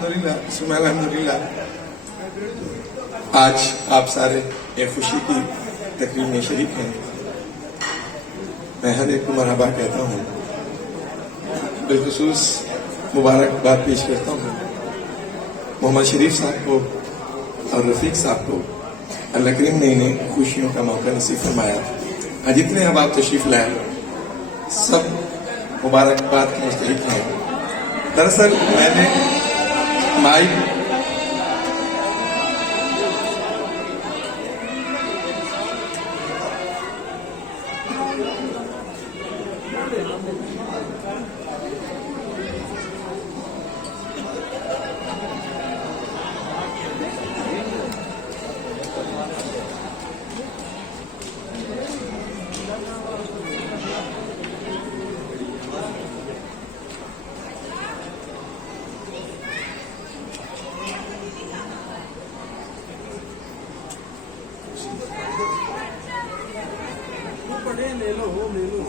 अल्हम्दुलिल्लाह, सुबह अल्हम्दुलिल्लाह। आज आप सारे एक खुशी की तकरीब में शरीक हैं। मैं हर एक को मरहबा कहता हूँ, बिलखुसूस मुबारकबाद पेश करता हूँ मोहम्मद शरीफ साहब को और रफीक साहब को। अल्लाह करीम ने इन्हें खुशियों का मौका नसीब फरमाया। जितने अब आप तशरीफ लाए सब मुबारकबाद के मुस्तहिक हैं। दरअसल मैंने माइक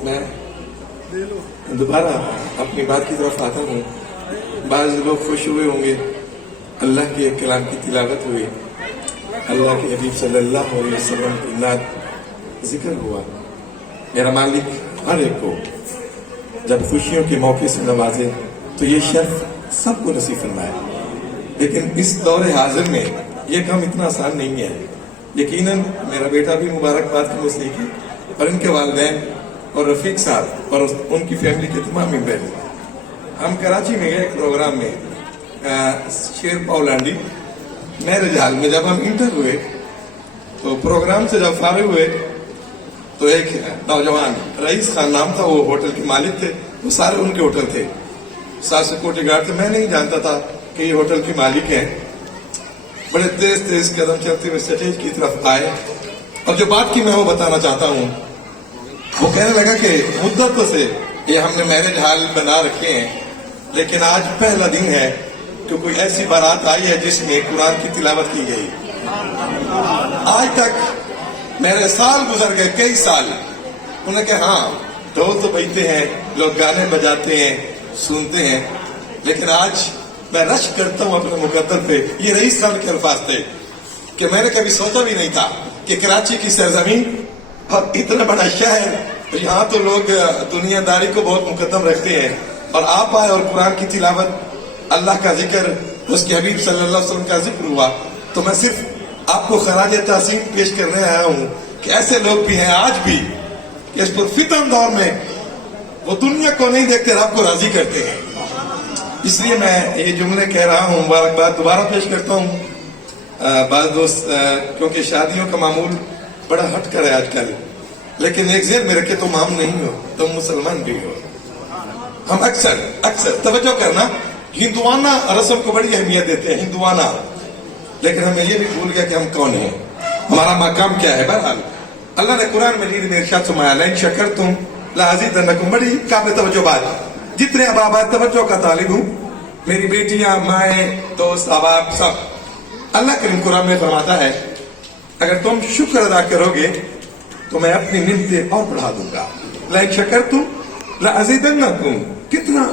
मैं दोबारा अपनी बात की तरफ आता हूँ। बाज़ लोग खुश हुए होंगे, अल्लाह के कलाम की तिलावत हुई, अल्लाह के हबीब सल्लल्लाहु अलैहि वसल्लम की नात जिक्र हुआ। मेरा मालिक हर एक को जब खुशियों के मौके से नवाजे तो ये शर्फ सबको नसीब फरमाए। लेकिन इस दौरे हाजिर में ये काम इतना आसान नहीं है। यकीनन मेरा बेटा भी मुबारकबाद की मुस्तहिक है और इनके वालिदैन और रफीक साहब और उनकी फैमिली के तमाम मेंबर। हम कराची में गए प्रोग्राम में, शेर पाउलांडी मैरिज हॉल में। जब हम इंटर हुए तो प्रोग्राम से जब फारिग हुए तो एक नौजवान रईस खान नाम था, वो होटल के मालिक थे, वो सारे उनके होटल थे, 7 सिक्योरिटी गार्ड थे। मैं नहीं जानता था कि ये होटल के मालिक हैं। बड़े तेज तेज कदम चलते हुए स्टेज की तरफ आए और जो बात की मैं वो बताना चाहता हूँ। वो कहने लगा कि मुद्दतों से ये हमने मैरिज हॉल बना रखे हैं, लेकिन आज पहला दिन है कि कोई ऐसी बारात आई है जिसमें कुरान की तिलावत की गई। आज तक मेरे साल गुजर गए, कई साल। उन्होंने कहा हाँ ढोल तो बजते हैं, लोग गाने बजाते हैं, सुनते हैं, लेकिन आज मैं रश करता हूँ अपने मुकद्दर पे। ये रईस खान के अल्फाज थे कि मैंने कभी सोचा भी नहीं था कि कराची की सरजमीन और इतना बड़ा शहर, यहाँ तो लोग दुनियादारी को बहुत मुकद्दम रखते हैं, और आप आए और कुरान की तिलावत, अल्लाह का जिक्र, उसके हबीब सल्लल्लाहु अलैहि वसल्लम का जिक्र हुआ। तो मैं सिर्फ आपको खराज तहसीन पेश करने आया हूँ कि ऐसे लोग भी हैं आज भी कि इस फितन दौर में वो दुनिया को नहीं देखते, रब को राजी करते हैं। इसलिए मैं ये जुमले कह रहा हूँ, मुबारकबाद दोबारा पेश करता हूँ। बाज़ दोस्त क्योंकि शादियों का मामूल बड़ा हट कर है आजकल, लेकिन एक जेर में रखे तुम हम नहीं हो, तुम मुसलमान भी हो। हम अक्सर तवज्जो करना, हिंदुआना रस्म को बड़ी अहमियत देते हैं, हिंदुआना, लेकिन हमें ये भी भूल गया कि हम कौन हैं, हमारा मकाम क्या है। बहरहाल अल्लाह ने कुरान मजीद में इरशाद फरमाया, लइन शकरतुम लाज़ीदन्नकुम। बड़ी काबिल तवज्जो बात। जितने अहबाब तवज्जो का तालिब हूँ, मेरी बेटियां, माएँ, दोस्त, अहबाब सब, अल्लाह करीम कुरान में फरमाता है अगर तुम शुक्र अदा करोगे तो मैं अपनी निमतें और बढ़ा दूंगा। लइन शकरतुम लाज़ीदन्नकुम। कितना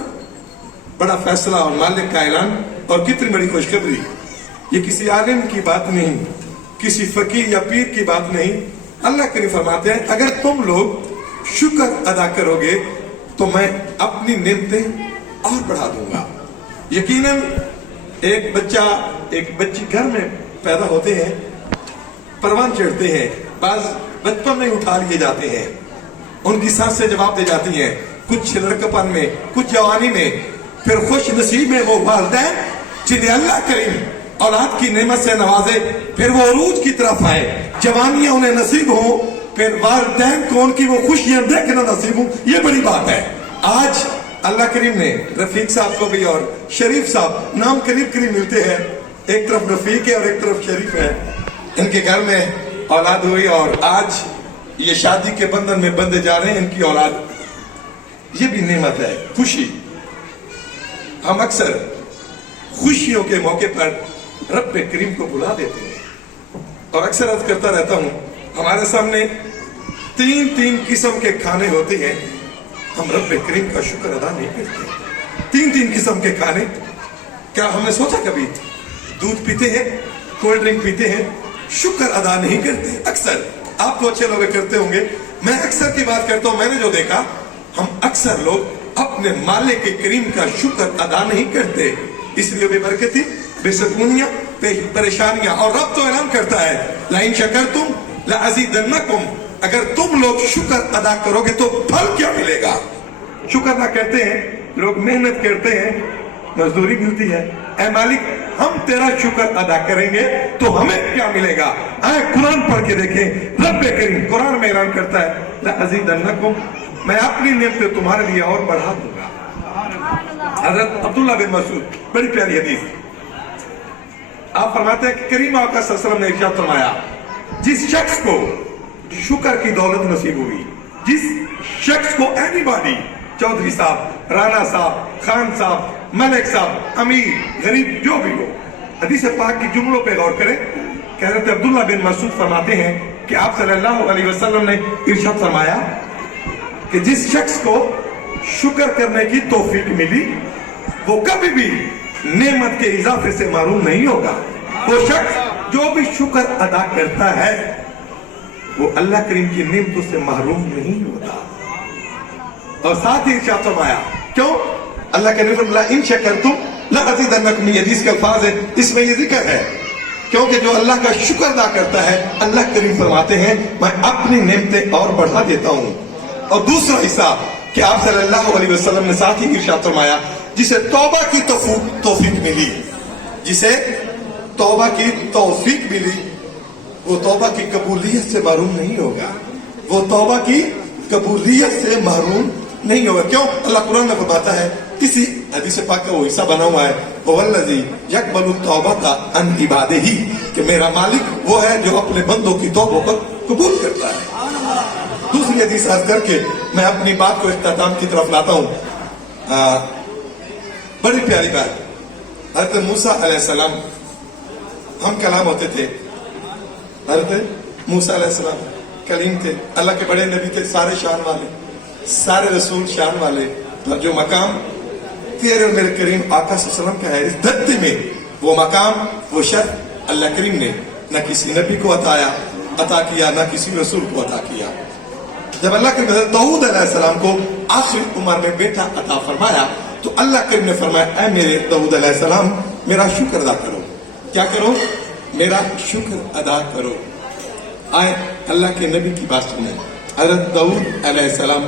बड़ा फैसला और मालिक का ऐलान, और कितनी बड़ी खुशखबरी। ये किसी आलिम की बात नहीं, किसी फकीर या पीर की बात नहीं। अल्लाह करीम फरमाते हैं अगर तुम लोग शुक्र अदा करोगे तो मैं अपनी निमतें और बढ़ा दूंगा। यकीनन एक बच्चा, एक बच्ची घर में पैदा होते हैं, परवान चढ़ते हैं, बाज बचपन में उठा लिए जाते हैं, उनकी सांसें जवाब दे जाती हैं, कुछ लड़कपन में, कुछ जवानी में, फिर खुश नसीब में वो वालिदैन जिन्हें अल्लाह करीम औलाद की नेमत से नवाजे, फिर वो अरूज की तरफ आए, जवानियां उन्हें नसीब हो, फिर वालिदैन को उनकी वो खुशियां देखना नसीब हो। ये बड़ी बात है। आज अल्लाह करीम ने रफीक साहब को भी और शरीफ साहब, नाम करीब करीब मिलते हैं, एक तरफ रफीक है और एक तरफ शरीफ है, इनके घर में औलाद हुई और आज ये शादी के बंधन में बंधे जा रहे हैं इनकी औलाद। ये भी नेमत है, खुशी। हम अक्सर खुशियों के मौके पर रब करीम को बुला देते हैं, और अक्सर अर्ज करता रहता हूं हमारे सामने 3 किस्म के खाने होते हैं, हम रब करीम का शुक्र अदा नहीं करते। 3 किस्म के खाने, क्या हमने सोचा कभी दूध पीते हैं, कोल्ड ड्रिंक पीते हैं, शुक्र अदा नहीं करते? अक्सर आप तो अच्छे लोग करते होंगे, मैं अक्सर की बात करता हूं। मैंने जो देखा, हम अक्सर लोग अपने मालिक के करीम का शुक्र अदा नहीं करते, इसलिए बेबरकती, बेसकूनियां, परेशानियां। और रब तो ऐलान करता है, लाइन शकरतुम लअज़ीदन्नकुम, अगर तुम लोग शुक्र अदा करोगे तो फल क्या मिलेगा? शुक्र अदा करते हैं लोग, मेहनत करते हैं, मजदूरी मिलती है। ऐ मालिक, हम तेरा शुक्र अदा करेंगे तो हमें क्या मिलेगा? आए कुरान पढ़ के देखें, रब करीम कुरान में ऐलान करता है, लअज़ीदन्नकुम, मैं अपनी नेमतें तुम्हारे लिए और बढ़ा दूंगा। हजरत अब्दुल्ला बिन मसूद, बड़ी प्यारी हदीस, आप फरमाते हैं कि करीम आका सल्लल्लाहु अलैहि वसल्लम ने इरशाद फरमाया, जिस शख्स को शुक्र की दौलत नसीब हुई, जिस शख्स को एनीबॉडी, चौधरी साहब, राणा साहब, खान साहब, मलिक साहब, अमीर, गरीब, जो भी हो, हदीस पाक की जुमलों पे गौर करें। हज़रत अब्दुल्ला बिन मसूद फरमाते हैं कि आप सल्लल्लाहु अलैहि वसल्लम ने इरशाद फरमाया कि जिस शख्स को शुक्र करने की तौफीक मिली, वो कभी भी नेमत के इजाफे से महरूम नहीं होगा। वो शख्स जो भी शुक्र अदा करता है, वो अल्लाह करीम की नेमतों से महरूम नहीं होता। और साथ ही इरशाद फरमाया, क्यों? अल्लाह के नबी फरमाया, इन शकरतुम लअज़ीदन्नकुम, ये हदीस के अल्फाज है, इसमें ये जिक्र है, क्योंकि जो अल्लाह का शुक्र अदा करता है, अल्लाह करीम फरमाते हैं, मैं अपनी नेमतें और बढ़ा देता हूं। और दूसरा हिस्सा कि आप सल्लल्लाहु अलैहि वसल्लम ने साथ ही इरशाद फरमाया, जिसे तौबा की तौफीक मिली, जिसे तौबा की तौफीक मिली, वो तौबा की कबूलियत से महरूम नहीं होगा। वो तौबा की कबूलियत से महरूम नहीं होगा। क्यों? अल्लाह कुरान में बताता है, किसी हदीस पाक का वो हिस्सा बना हुआ है, वल्लज़ी यक़बलु तौबता अन इबादिही, कि मेरा मालिक वो है जो अपने बंदों की तौबों को कबूल करता है। दूसरी हदीस अर्ज करके मैं अपनी बात को इख्तिताम की तरफ लाता हूं। बड़ी प्यारी बात, हज़रत मूसा अलैहिस्सलाम, हम कलाम होते थे, हज़रत मूसा अलैहिस्सलाम कलीम थे, अल्लाह के बड़े नबी थे, सारे शान वाले, सारे रसूल शान वाले। और जो मकाम तेरे और मेरे करीम आका सल्लल्लाहु अलैहि वसल्लम का है, इस धरती में वो मकाम, वो शर्फ अल्लाह करीम ने न किसी नबी को अता किया, न किसी रसूल को अता किया। जब अल्लाह करीम ने दाऊद अलैहिस्सलाम को आखिरी उम्र में बेटा अता फरमाया, तो अल्लाह करीम ने फरमाया, ऐ मेरे दाऊद अलैहिस्सलाम, मेरा शुक्र अदा करो। क्या करो? मेरा शुक्र अदा करो। आए अल्लाह के नबी की बात सुने। हज़रत दाऊद अलैहिस्सलाम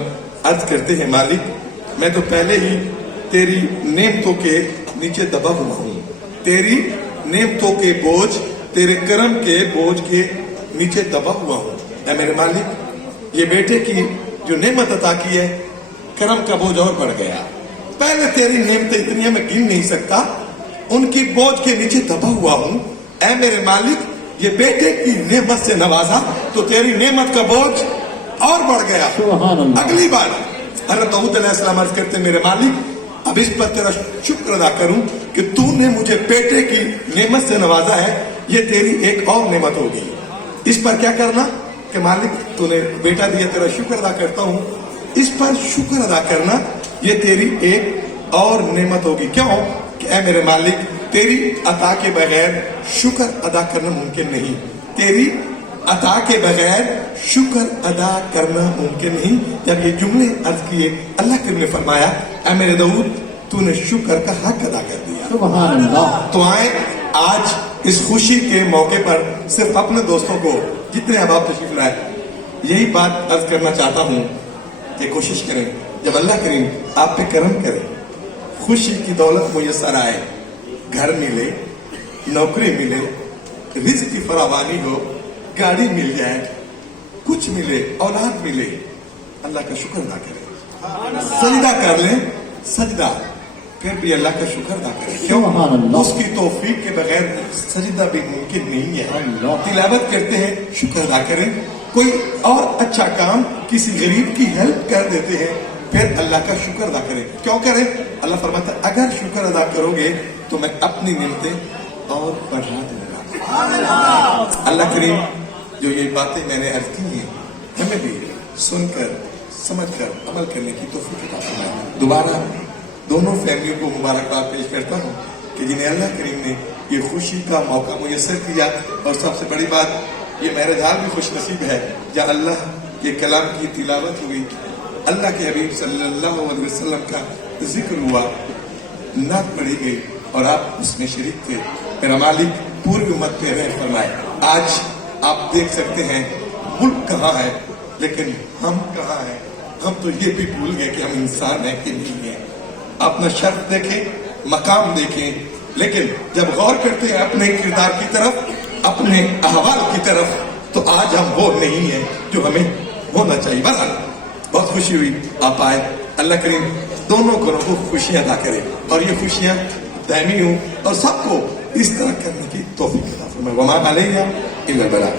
अर्ज करते हैं, मालिक, मैं तो पहले ही तेरी नेमतों के नीचे दबा हुआ हूं, तेरी नेमतों के बोझ, तेरे करम के बोझ के नीचे दबा हुआ हूं। ऐ मेरे मालिक, ये बेटे की जो नेमत अता की है, करम का बोझ और बढ़ गया। पहले तेरी नेमतें इतनी है मैं गिन नहीं सकता, उनकी बोझ के नीचे दबा हुआ हूं। ऐ मेरे मालिक, ये बेटे की नेमत से नवाजा तो तेरी नेमत का बोझ और बढ़ गया। अगली बार हज़रत दाऊद अलैहिस्सलाम अर्ज करते, मेरे मालिक, अब इस पर तेरा शुक्र अदा करूं कि तूने मुझे बेटे की नेमत से नवाजा है, ये तेरी एक और नेमत होगी। इस पर क्या करना कि मालिक, तूने बेटा दिया, तेरा शुक्र अदा करता हूं, इस पर शुक्र अदा करना, ये तेरी एक और नेमत होगी। क्यों? कि ऐ मेरे मालिक, तेरी अता के बगैर शुक्र अदा करना मुमकिन नहीं, तेरी अता के बगैर शुक्र अदा करना मुमकिन नहीं। जब ये जुमले अर्ज किए, अल्लाह ने फरमाया, ऐ मेरे दाऊद, तूने शुक्र का हक अदा कर दिया। सुभान अल्लाह। तो आए आज इस खुशी के मौके पर सिर्फ अपने दोस्तों को, जितने अहबाब तशरीफ लाए, यही बात अर्ज करना चाहता हूँ कि कोशिश करें, जब अल्लाह करीम आप पे करम करे, खुशी की दौलत मुयस्सर आए, घर मिले, नौकरी मिले, रिज़्क़ की फरावानी हो, गाड़ी मिल जाए, कुछ मिले, औलाद मिले, अल्लाह का शुक्र अदा करें। सजदा कर लें, सजदा, फिर भी अल्लाह का शुक्र अदा करें। क्यों? उसकी तौफीक के बगैर सजदा भी मुमकिन नहीं है। तिलावत करते हैं, शुक्र अदा करें। कोई और अच्छा काम, किसी गरीब की हेल्प कर देते हैं, फिर अल्लाह का शुक्र अदा करें। क्यों करें? अल्लाह फरमाता है, अगर शुक्र अदा करोगे तो मैं अपनी नेमतें और बढ़ा दूंगा। अल्लाह करीम जो ये बातें मैंने अर्ज की हैं, हमें भी सुनकर समझकर अमल करने की तौफीक अता फरमाए। दोबारा दोनों फैमिलियों को मुबारकबाद पेश करता हूँ کہ جنہیں اللہ کریم نے یہ خوشی کا موقع میسر کیا. اور سب سے بڑی بات یہ میرا جھال بھی خوش نصیب ہے جہاں اللہ کے کلام کی تلاوت ہوئی, اللہ کے حبیب صلی اللہ علیہ وسلم کا ذکر ہوا, نعت پڑھی گئی اور آپ اس میں شریک تھے. میرا مالک پوری امت پہ رحم فرمائے. آج آپ دیکھ سکتے ہیں ملک کہاں ہے لیکن ہم کہاں ہیں. ہم تو یہ بھی بھول گئے کہ ہم انسان ہیں کہ نہیں ہیں. اپنا شرف دیکھیں, مقام دیکھیں, لیکن جب غور کرتے ہیں اپنے کردار کی طرف, اپنے احوال کی طرف, تو آج ہم وہ نہیں ہیں جو ہمیں ہونا چاہیے. بہرحال بہت خوشی ہوئی آپ آئے. اللہ کریم دونوں گھروں کو خوشیاں عطا کرے اور یہ خوشیاں دائمی ہوں اور سب کو اس طرح کرنے کی توفیق عطا فرمائے. وما علینا الا البلاغ.